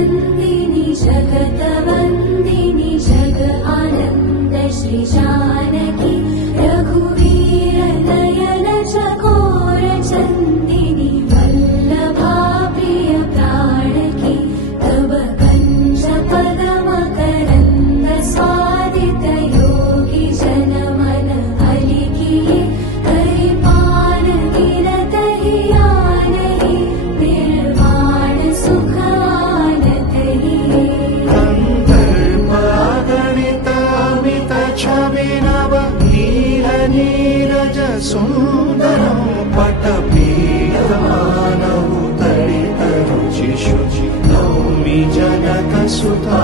नन्दिनी जगतवन्दिनी जग आनन्द श्री जानकी रघुवीर नयन चकोर चन्दिनी वल्लभा प्रिय प्राणकी तव कञ्ज पदम करन्द स्वादित योगी जन मन अलिकिये करिपान गिरत हियानहि निर्वाण सुख आनत हिये गणित अमित छविनव नील नीरज सुन्दरं पटपीयमानौ तडित रुचि शुचि नौमि जनक सुता